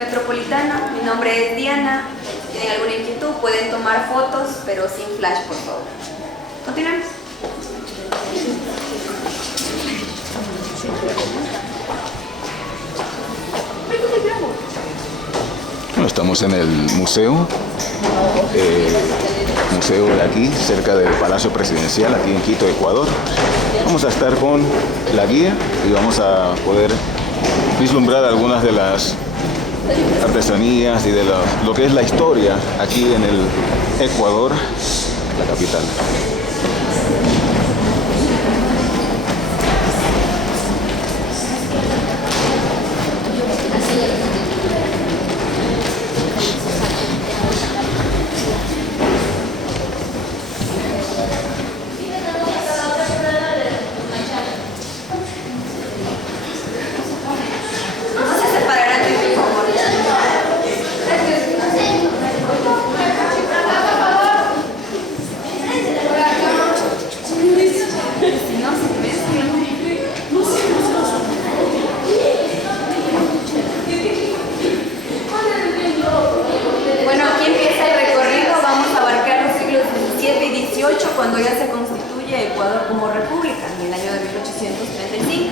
Metropolitana, mi nombre es Diana. Si tienen alguna inquietud pueden tomar fotos, pero sin flash, por favor. Continuamos. Bueno, estamos en el museo de aquí, cerca del Palacio Presidencial, aquí en Quito, Ecuador. Vamos a estar con la guía y vamos a poder vislumbrar algunas de las artesanías y de lo que es la historia aquí en el Ecuador, la capital. Cuando ya se constituye Ecuador como república, en el año de 1835.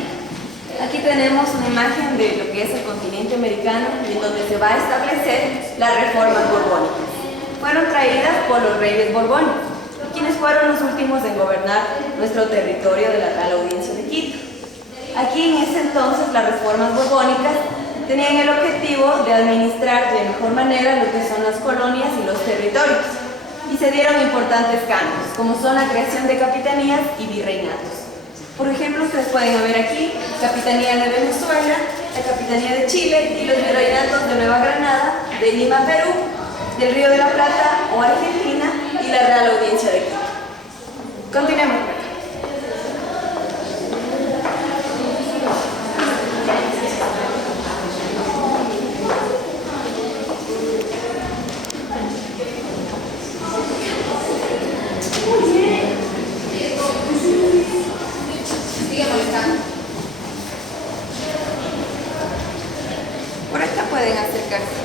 Aquí tenemos una imagen de lo que es el continente americano, en donde se va a establecer las reformas borbónicas. Fueron traídas por los reyes borbones, quienes fueron los últimos en gobernar nuestro territorio de la Real Audiencia de Quito. Aquí en ese entonces las reformas borbónicas tenían el objetivo de administrar de mejor manera lo que son las colonias y los territorios. Y se dieron importantes cambios, como son la creación de capitanías y virreinatos. Por ejemplo, ustedes pueden ver aquí Capitanía de Venezuela, la Capitanía de Chile y los virreinatos de Nueva Granada, de Lima, Perú, del Río de la Plata o Argentina y la Real Audiencia de Quito. Continuemos. Por acá pueden acercarse.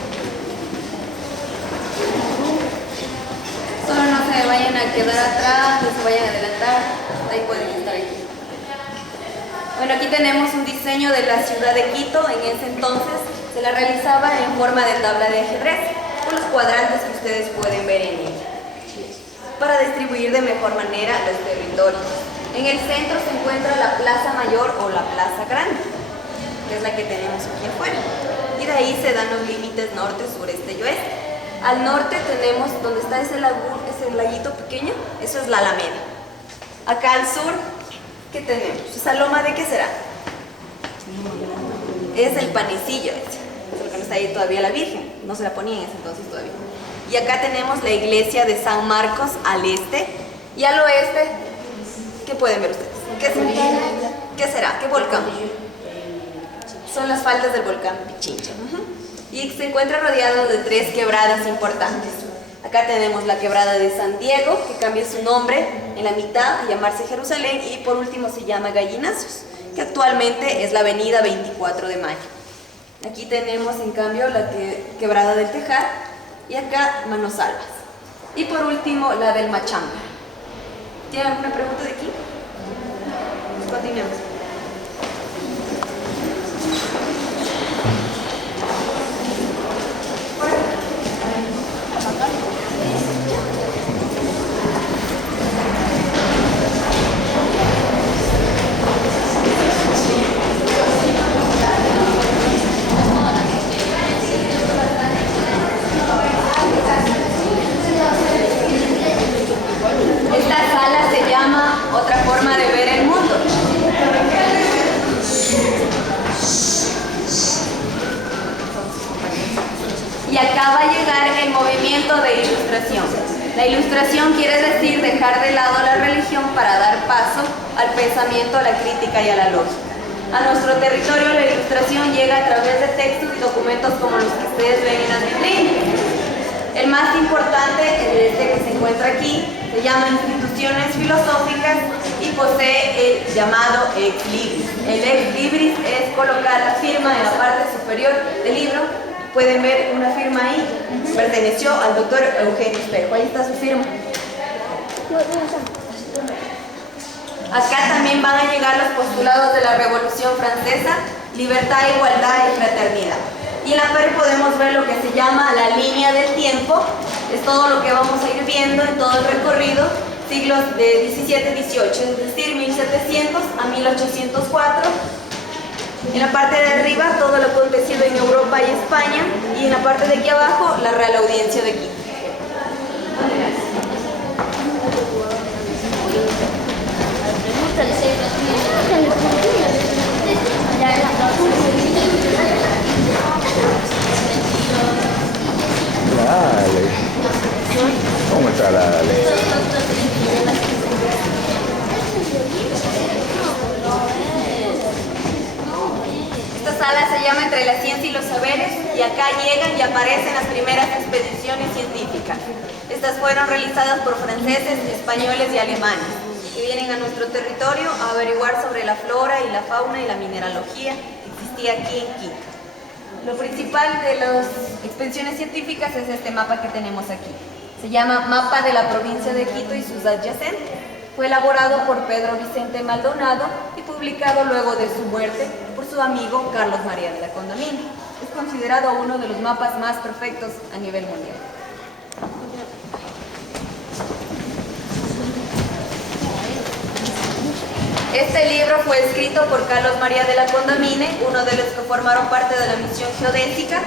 Solo no se vayan a quedar atrás, no se vayan a adelantar. Ahí pueden estar aquí. Bueno, aquí tenemos un diseño de la ciudad de Quito. En ese entonces se la realizaba en forma de tabla de ajedrez, con los cuadrantes que ustedes pueden ver en ella, para distribuir de mejor manera los territorios. En el centro se encuentra la Plaza Mayor o la Plaza Grande, que es la que tenemos aquí afuera. Y de ahí se dan los límites norte, sureste y oeste. Al norte tenemos donde está ese laguito pequeño, eso es la Alameda. Acá al sur, ¿qué tenemos? ¿Esa loma de qué será? Es el Panecillo ese. Solo que no está ahí todavía la Virgen, no se la ponía en ese entonces todavía. Y acá tenemos la iglesia de San Marcos al este. Y al oeste, ¿qué pueden ver ustedes? ¿Qué será? ¿Qué volcán? Son las faldas del volcán Pichincha. Y se encuentra rodeado de 3 quebradas importantes. Acá tenemos la quebrada de San Diego, que cambia su nombre en la mitad a llamarse Jerusalén, y por último se llama Gallinazos, que actualmente es la avenida 24 de Mayo. Aquí tenemos en cambio la quebrada del Tejar, y acá Manosalvas. Y por último la del Machamba. ¿Tienen alguna pregunta de aquí? Continuemos. Esta sala se llama Otra forma de ver el mundo. Y acá va a llegar el movimiento de ilustración. La ilustración quiere decir dejar de lado la religión para dar paso al pensamiento, a la crítica y a la lógica. A nuestro territorio la ilustración llega a través de textos y documentos como los que ustedes ven en las vitrinas. El más importante es este que se encuentra aquí, se llama Instituciones Filosóficas y posee el llamado ex libris. El ex libris es colocar la firma en la parte superior del libro Pueden ver una firma ahí, perteneció al doctor Eugenio Espejo, ahí está su firma. Acá también van a llegar los postulados de la Revolución Francesa: libertad, igualdad y fraternidad. Y en la pared podemos ver lo que se llama la línea del tiempo. Es todo lo que vamos a ir viendo en todo el recorrido, siglos de 17-18, es decir, 1700 a 1804. En la parte de arriba todo lo acontecido en Europa y España, y en la parte de aquí abajo la Real Audiencia de Quito. Dale. ¿Cómo está la Dale? Esta sala se llama Entre la Ciencia y los Saberes, y acá llegan y aparecen las primeras expediciones científicas. Estas fueron realizadas por franceses, españoles y alemanes, que vienen a nuestro territorio a averiguar sobre la flora y la fauna y la mineralogía que existía aquí en Quito. Lo principal de las expediciones científicas es este mapa que tenemos aquí. Se llama Mapa de la Provincia de Quito y sus adyacentes. Fue elaborado por Pedro Vicente Maldonado y publicado luego de su muerte por su amigo Carlos María de la Condamine. Es considerado uno de los mapas más perfectos a nivel mundial. Este libro fue escrito por Carlos María de la Condamine, uno de los que formaron parte de la misión geodésica,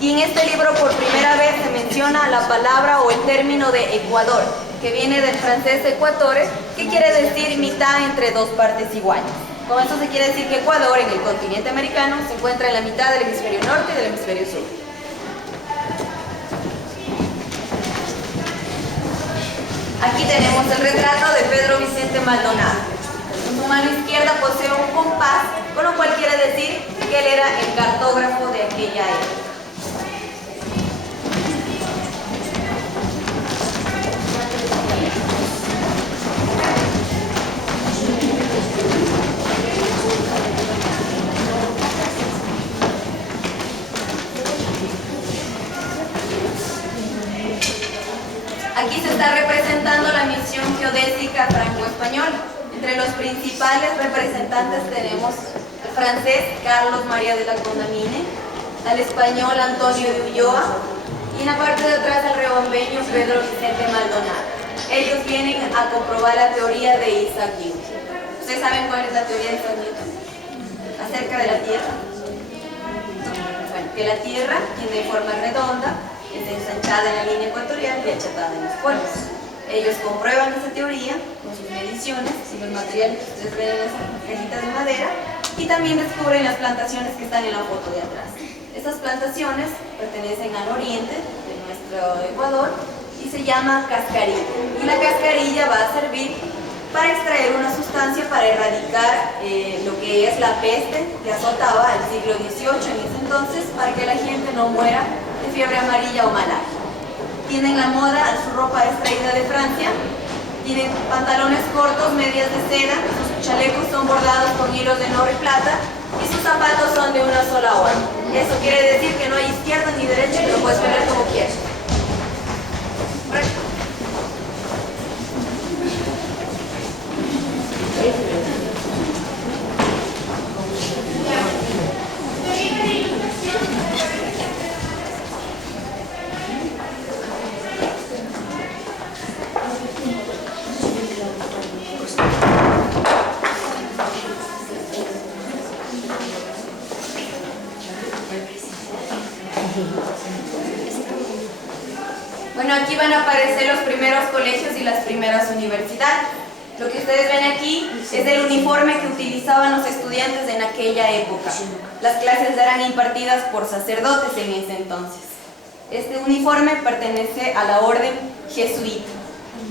y en este libro por primera vez se menciona la palabra o el término de Ecuador, que viene del francés equatore, que quiere decir mitad entre dos partes iguales. Con esto se quiere decir que Ecuador, en el continente americano, se encuentra en la mitad del hemisferio norte y del hemisferio sur. Aquí tenemos el retrato de Pedro Vicente Maldonado. En su mano izquierda posee un compás, con lo cual quiere decir que él era el cartógrafo de aquella época. Aquí se está representando la misión geodésica franco-española. Entre los principales representantes tenemos al francés Carlos María de la Condamine, al español Antonio de Ulloa y en la parte de atrás al riobambeño Pedro Vicente Maldonado. Ellos vienen a comprobar la teoría de Isaac Newton. ¿Ustedes saben cuál es la teoría de Isaac Newton? Acerca de la Tierra. Bueno, que la Tierra tiene forma redonda, es ensanchada en la línea ecuatorial y achatada en los polos. Ellos comprueban esa teoría con sus mediciones y los materiales que ustedes ven en las cajitas de madera, y también descubren las plantaciones que están en la foto de atrás. Estas plantaciones pertenecen al oriente de nuestro Ecuador y se llama cascarilla. Y la cascarilla va a servir para extraer una sustancia para erradicar lo que es la peste que azotaba el siglo XVIII en ese entonces, para que la gente no muera de fiebre amarilla o malaria. Tienen la moda, su ropa extraída de Francia, tienen pantalones cortos, medias de seda, sus chalecos son bordados con hilos de oro y plata, y sus zapatos son de una sola hora. Eso quiere decir que no hay izquierda ni derecha, que lo puedes poner como quieras. ¿Correcto? Bueno, aquí van a aparecer los primeros colegios y las primeras universidades. Lo que ustedes ven aquí es el uniforme que utilizaban los estudiantes en aquella época. Las clases eran impartidas por sacerdotes en ese entonces. Este uniforme pertenece a la orden jesuita.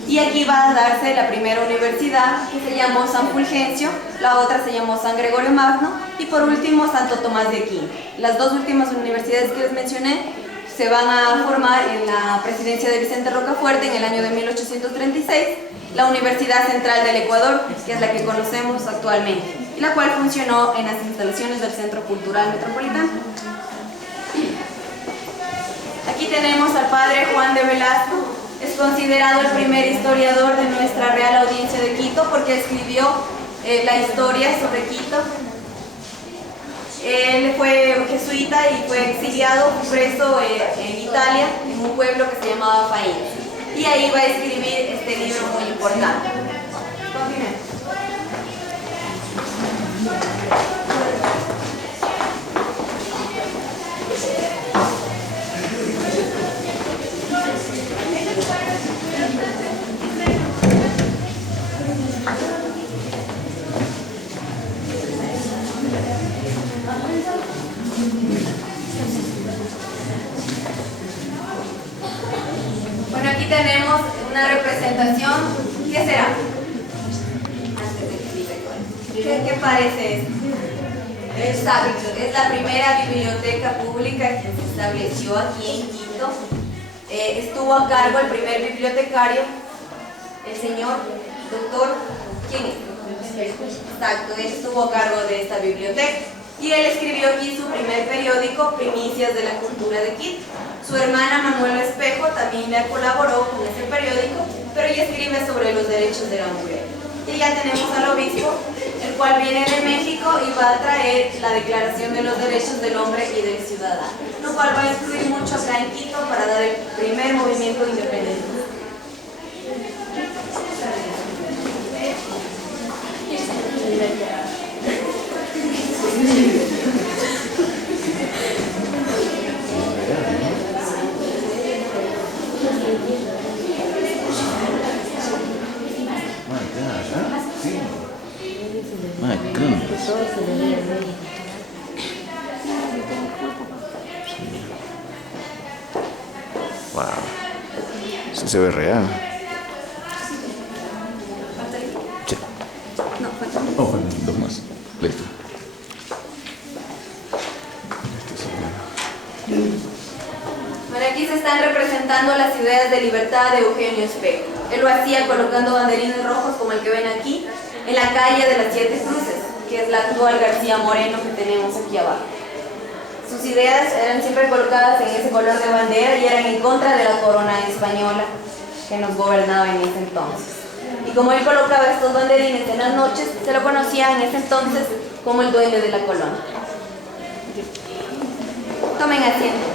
Y aquí va a darse la primera universidad, que se llamó San Fulgencio, la otra se llamó San Gregorio Magno, y por último Santo Tomás de Aquino. Las dos últimas universidades que les mencioné se van a formar en la presidencia de Vicente Rocafuerte en el año de 1836, la Universidad Central del Ecuador, que es la que conocemos actualmente, y la cual funcionó en las instalaciones del Centro Cultural Metropolitano. Aquí tenemos al padre Juan de Velasco. Es considerado el primer historiador de nuestra Real Audiencia de Quito porque escribió la historia sobre Quito. Él fue jesuita y fue exiliado, preso en Italia, en un pueblo que se llamaba Faenza. Y ahí va a escribir este libro muy importante. Continuemos. Bueno, aquí tenemos una representación. ¿Qué será? Antes de que diga yo. ¿Qué parece esto? Exacto, es la primera biblioteca pública que se estableció aquí en Quito. Estuvo a cargo el primer bibliotecario, el señor doctor, ¿quién es? Exacto, él estuvo a cargo de esta biblioteca y él escribió aquí su primer periódico, Primicias de la Cultura de Quito. Su hermana Manuela Espejo también le colaboró con ese periódico, pero ella escribe sobre los derechos de la mujer. Y ya tenemos al obispo, el cual viene de México y va a traer la Declaración de los Derechos del Hombre y del Ciudadano, lo cual va a influir mucho acá en Quito para dar el primer movimiento de independencia. Wow. Sí se ve real. Sí. No, falta. Oh, faltan dos más. Listo. Bueno, aquí se están representando las ideas de libertad de Eugenio Espejo. Él lo hacía colocando banderines rojos como el que ven aquí, en la calle de las Siete Cruces, que es la actual García Moreno que tenemos aquí abajo. Sus ideas eran siempre colocadas en ese color de bandera y eran en contra de la corona española que nos gobernaba en ese entonces. Y como él colocaba estos banderines en las noches, se lo conocía en ese entonces como el dueño de la colonia. Tomen asiento.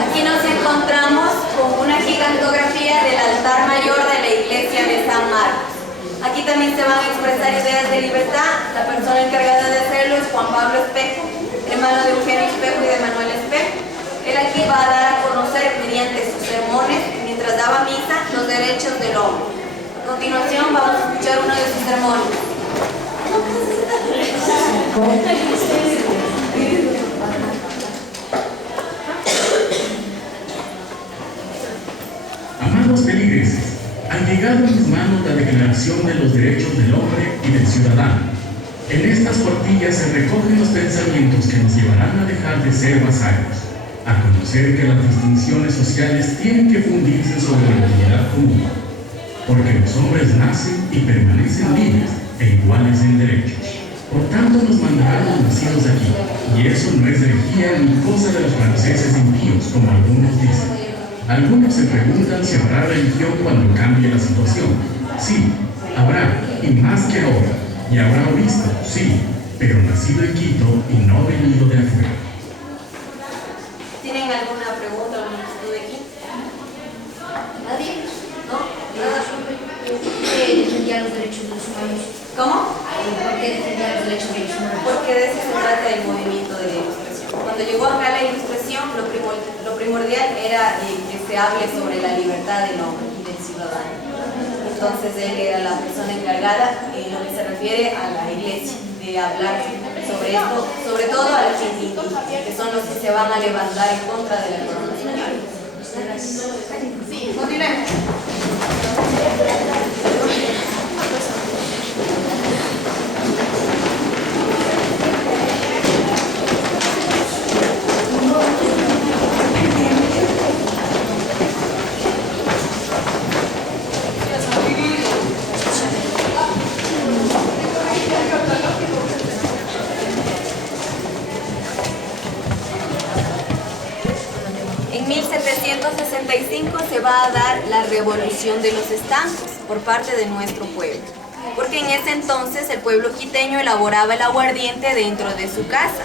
Aquí nos encontramos con una gigantografía del altar mayor de la iglesia de San Marcos. Aquí también se van a expresar ideas de libertad. La persona encargada de hacerlo es Juan Pablo Espejo, hermano de Eugenio Espejo y de Manuel Espejo. Él aquí va a dar a conocer mediante sus sermones, mientras daba misa, los derechos del hombre. A continuación vamos a escuchar uno de sus sermones. Amados feligreses, ha llegado a mis manos la Declaración de los Derechos del Hombre y del Ciudadano. En estas cuartillas se recogen los pensamientos que nos llevarán a dejar de ser vasallos, a conocer que las distinciones sociales tienen que fundirse sobre la dignidad común, porque los hombres nacen y permanecen libres e iguales en derechos. Por tanto nos mandarán los nacidos aquí, y eso no es herejía ni cosa de los franceses impíos, como algunos dicen. Algunos se preguntan si habrá religión cuando cambie la situación. Sí, habrá, y más que ahora. Y habrá obispo, sí, pero nacido en Quito y no venido de afuera. ¿Tienen alguna pregunta o solicitud de aquí? ¿Nadie? ¿No? ¿Nada? Defendía los derechos de los humanos. ¿Cómo? ¿Por qué defendía los derechos de los humanos? Porque de eso se trata el movimiento de la Ilustración. Cuando llegó acá la Ilustración, lo primordial era que se hable sobre la libertad del hombre y del ciudadano. Entonces él era la persona encargada en lo que se refiere a la iglesia, de hablar sobre esto, sobre todo a la gente indígena, que son los que se van a levantar en contra de la corona española. Continuemos. 1865 se va a dar la revolución de los estancos por parte de nuestro pueblo, porque en ese entonces el pueblo quiteño elaboraba el aguardiente dentro de su casa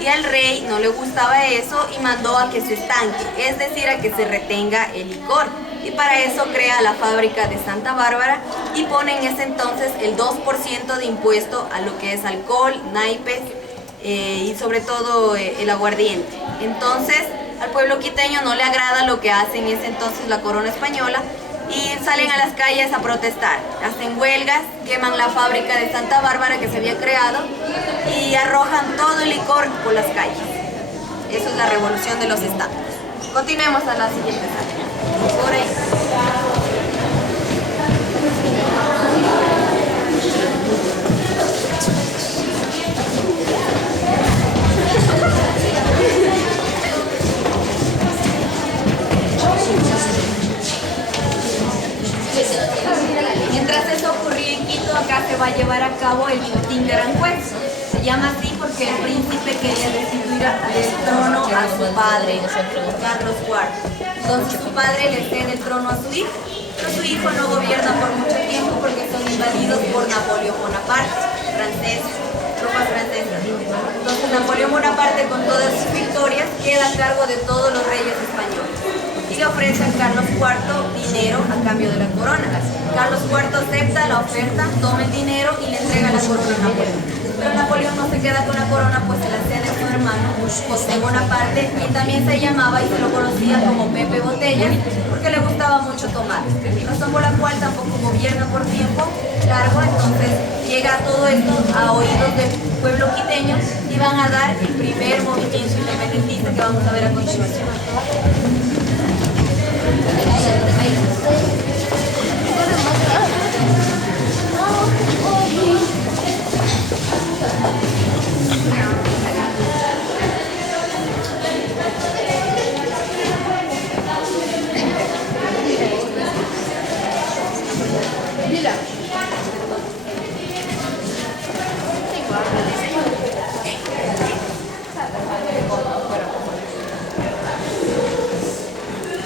y al rey no le gustaba eso y mandó a que se estanque, es decir, a que se retenga el licor, y para eso crea la fábrica de Santa Bárbara y pone en ese entonces el 2% de impuesto a lo que es alcohol, naipes y sobre todo el aguardiente. Entonces al pueblo quiteño no le agrada lo que hace en ese entonces la corona española y salen a las calles a protestar, hacen huelgas, queman la fábrica de Santa Bárbara que se había creado y arrojan todo el licor por las calles. Eso es la revolución de los estancos. Continuemos a la siguiente sala. Por ahí. Mientras eso ocurría en Quito, acá se va a llevar a cabo el Chutín de Aranjuez. Se llama así porque el príncipe quería destituir del trono a su padre, Carlos IV. Entonces su padre le cede el trono a su hijo, pero su hijo no gobierna por mucho tiempo porque son invadidos por Napoleón Bonaparte, tropas francesas. Entonces Napoleón Bonaparte, con todas sus victorias, queda a cargo de todos los reyes españoles y le ofrece a Carlos IV dinero a cambio de la corona. Carlos IV acepta la oferta, toma el dinero y le entrega la corona a Napoleón. Pero Napoleón no se queda con la corona, pues se la cede a su hermano José Bonaparte, y también se llamaba y se lo conocía como Pepe Botellas, porque le gustaba mucho tomar, razón por la cual tampoco gobierna por tiempo largo. Entonces llega todo esto a oídos del pueblo quiteño y van a dar el primer movimiento independentista que vamos a ver a continuación.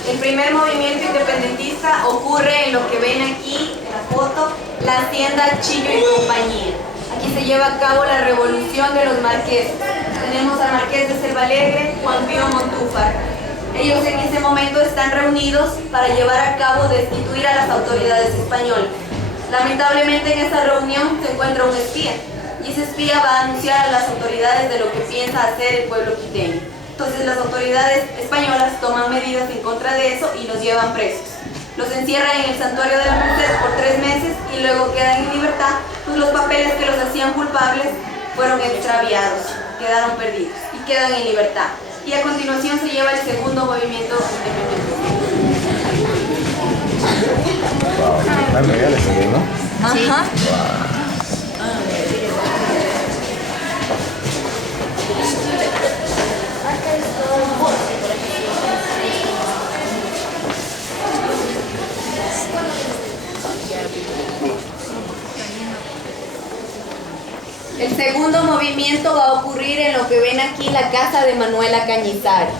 El primer movimiento independentista ocurre en lo que ven aquí en la foto, la hacienda Chillo y compañía. Aquí se lleva a cabo la revolución de los marqueses. Tenemos al marqués de Selvalegre, Juan Pío Montúfar. Ellos en ese momento están reunidos para llevar a cabo destituir a las autoridades españolas. Lamentablemente en esa reunión se encuentra un espía, y ese espía va a anunciar a las autoridades de lo que piensa hacer el pueblo quiteño. Entonces las autoridades españolas toman medidas en contra de eso y los llevan presos. Los encierran en el santuario de la Merced por 3 meses y luego quedan en libertad, pues los papeles que los hacían culpables fueron extraviados, quedaron perdidos y quedan en libertad. Y a continuación se lleva el segundo movimiento independentista. Ajá. El segundo movimiento va a ocurrir en lo que ven aquí, la casa de Manuela Cañizares.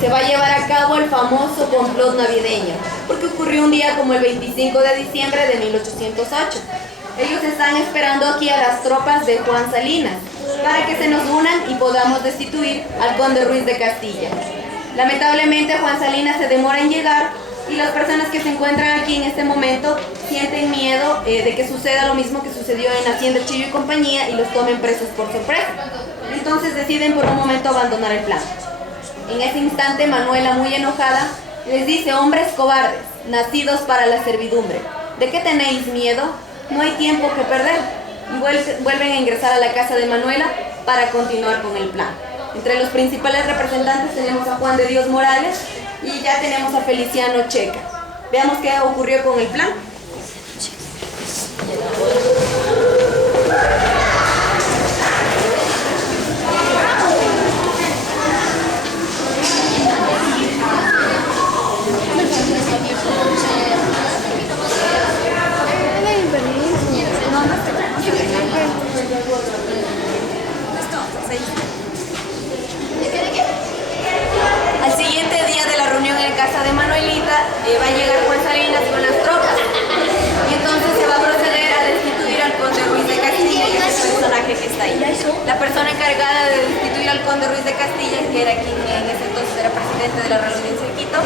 Se va a llevar a cabo el famoso complot navideño, porque ocurrió un día como el 25 de diciembre de 1808. Ellos están esperando aquí a las tropas de Juan Salinas para que se nos unan y podamos destituir al conde Ruiz de Castilla. Lamentablemente Juan Salinas se demora en llegar y las personas que se encuentran aquí en este momento sienten miedo de que suceda lo mismo que sucedió en la hacienda Chillo y compañía y los tomen presos por sorpresa. Entonces deciden por un momento abandonar el plan. En ese instante Manuela, muy enojada, les dice: hombres cobardes, nacidos para la servidumbre, ¿de qué tenéis miedo? No hay tiempo que perder. Y vuelven a ingresar a la casa de Manuela para continuar con el plan. Entre los principales representantes tenemos a Juan de Dios Morales y ya tenemos a Feliciano Checa. Veamos qué ocurrió con el plan. Al siguiente día de la reunión en casa de Manuela, va a llegar Juan Salinas con las tropas. Y entonces se va a proceder a destituir al conde Ruiz de Castilla y ese personaje que está ahí. La persona encargada de destituir al conde Ruiz de Castilla, que era quien en ese entonces era presidente de la Real Audiencia de Quito,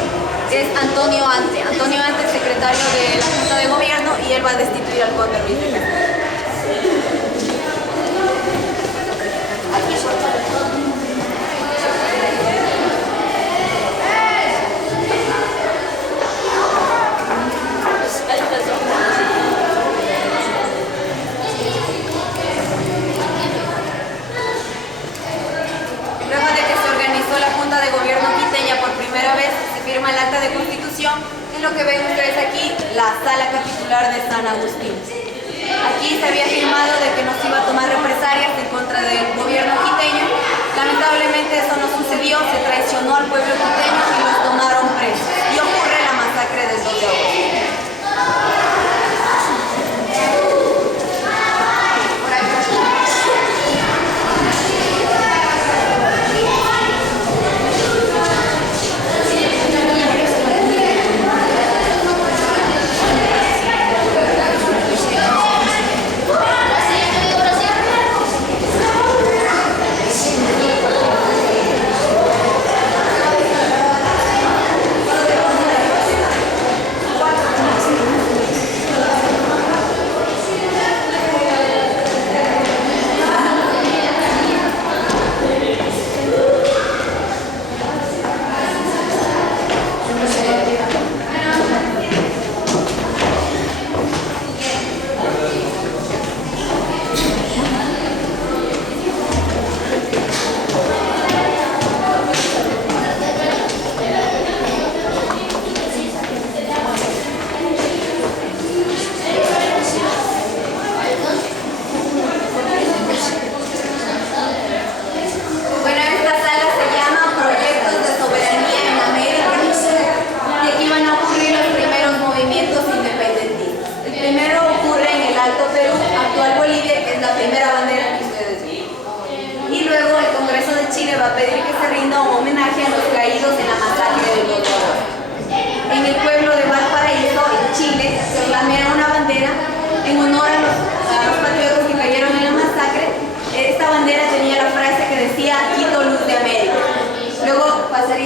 es Antonio Ante. Antonio Ante es secretario de la Junta de Gobierno y él va a destituir al conde Ruiz de Castilla. Luego de que se organizó la Junta de Gobierno quiteña por primera vez, se firma el acta de constitución, en lo que ven ustedes aquí, la sala capitular de San Agustín. Aquí se había firmado de que no se iba a tomar represalias en contra del gobierno quiteño. Lamentablemente eso no sucedió, se traicionó al pueblo quiteño y los tomaron presos. Y ocurre la masacre del 2 de agosto.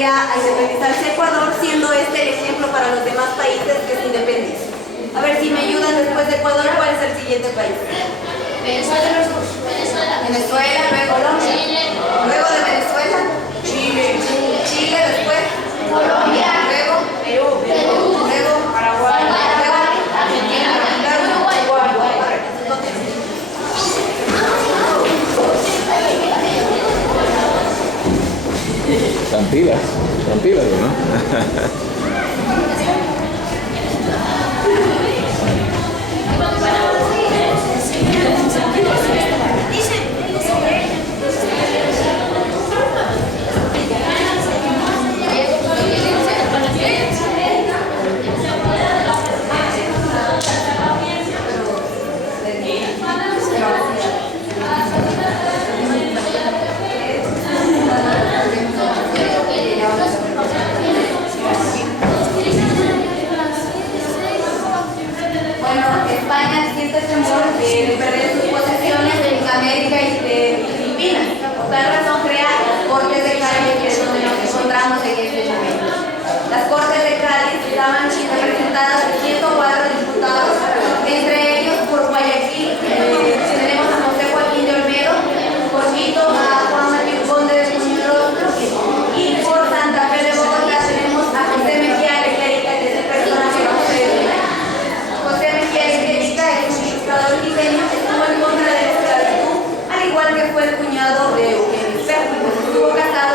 A independizarse Ecuador, siendo este el ejemplo para los demás países que se independizan. A ver si me ayudan después de Ecuador, ¿cuál es el siguiente país? Venezuela. Venezuela, luego Colombia. Luego de Venezuela, Chile. Chile después, Colombia. luego Perú. Luego Paraguay. Luego Argentina. Luego Uruguay. Están pibas, ¿no? España siente temor de perder sus posesiones en América y de Filipinas. Por tal razón crea las Cortes de Cádiz, que es donde nos encontramos en este momento. Las Cortes de Cádiz estaban representadas por 104 diputados, entre ellos por Guayaquil tenemos a José Joaquín de Olmedo, por Quito a Juan Matías Conde de Puñolostro y por Santa Fe de Bogotá tenemos a José Mejía Lequerica, que es el personaje que ustedes ven. José Mejía Lequerica es un ilustrador quiteño que estuvo en contra de la esclavitud, al igual que fue el cuñado de Eugenio Espejo, pues estuvo casado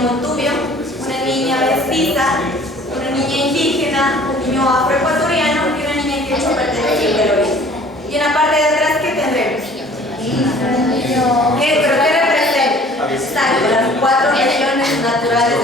niño montubio, una niña mestiza, una niña indígena, un niño afroecuatoriano y una niña quechua perteneciente al oriente. Y en la parte de atrás, ¿qué tendremos? ¿Qué? ¿Pero qué representa? Exacto, las 4 regiones naturales